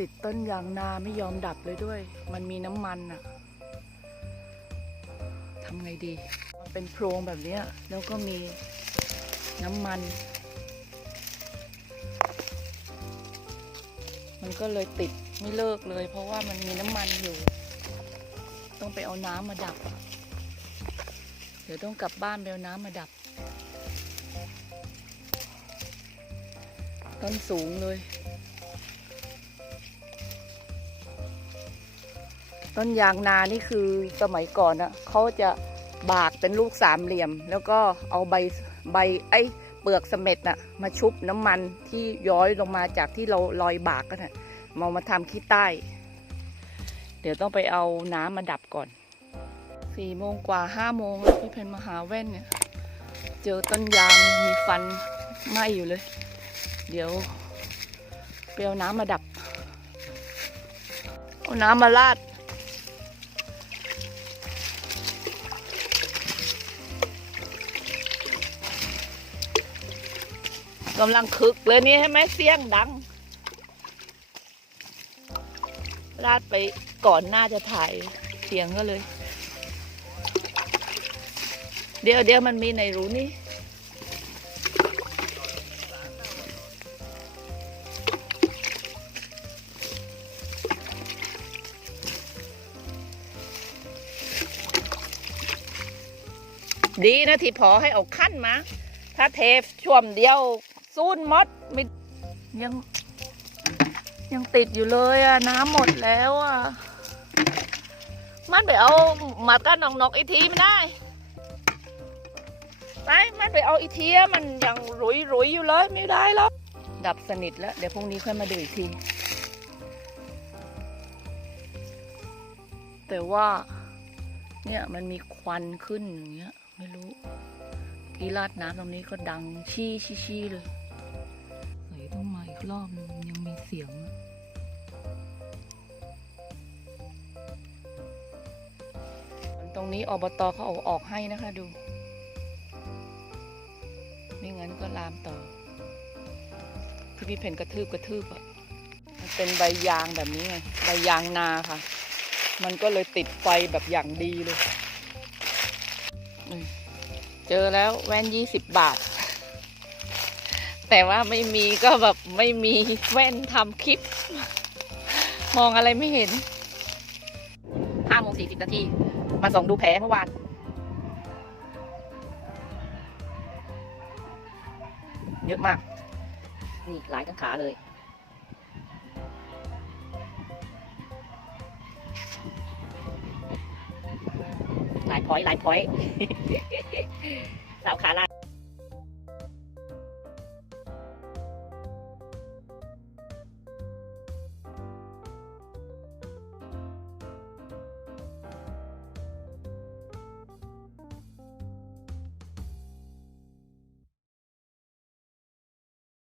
ติดต้นยางนาไม่ยอมดับเลยด้วย มันมีน้ำมันอะทำไงดีมันเป็นโพรงแบบนี้แล้วก็มีน้ำมัน มันก็เลยติดไม่เลิกเลย เพราะว่ามันมีน้ำมันอยู่ ต้องไปเอาน้ำมาดับ เดี๋ยวต้องกลับบ้านไปเอาน้ำมาดับ ต้นสูงเลย ต้นยางนานี่คือสมัยก่อนอะเขาจะบากเป็นลูกสามเหลี่ยม แล้วก็เอาใบใบไอ้เปลือกเสม็ดน่ะมาชุบน้ำมันที่ย้อยลงมาจากที่เราลอยบากกันน่ะมามาทำขี้ใต้ เดี๋ยวต้องไปเอาน้ำมาดับก่อนสี่โมงกว่าห้าโมงแล้วพี่เพนมาหาแว่นเนี่ย เจอต้นยางมีฟันไหมอยู่เลย เดี๋ยวไปเอาน้ำมาดับ เอาน้ำมาราด กำลังคึกเลยนี่ใช่ไหมเสียงดังราดไปก่อนหน้าจะถ่ายเสียงก็เลย เดี๋ยวเดี๋ยวมันมีในรูนี่ดีนะที่พอให้เอาขั้นมา ถ้าเทช่วมเดียว ซูนมดไม่ยัง ยังติดอยู่เลยอะน้ำหมดแล้วอะมันไปเอามากันนอกอีทีไม่ได้ไปมันไปเอาอีกทีอะมันยังรุยรุยอยู่เลยไม่ได้หรอกดับสนิทแล้ว เดี๋ยวพรุ่งนี้ค่อยมาดูอีกที แต่ว่าเนี่ยมันมีควันขึ้นอย่างเงี้ย ไม่รู้ที่ราดน้ำตรงนี้ก็ดังชี้ชี้เลย รอบนึงยังมีเสียง ตรงนี้อบตเขาเอาออกให้นะคะดู ไม่งั้นก็ลามต่อ ที่พี่เพนกระทืบกระทืบอะมันเป็นใบยางแบบนี้ไง ใบยางนาค่ะ มันก็เลยติดไฟแบบอย่างดีเลย เจอแล้วแว่นยี่สิบบาท แต่ว่าไม่มีก็แบบไม่มีแว่นทำคลิป มองอะไรไม่เห็นห้าโมงสี่สิบนาที มาส่องดูแผลเมื่อวานเยอะมาก นี่หลายทั้งขาเลย หลายพอยหลายพอยสาวขาลา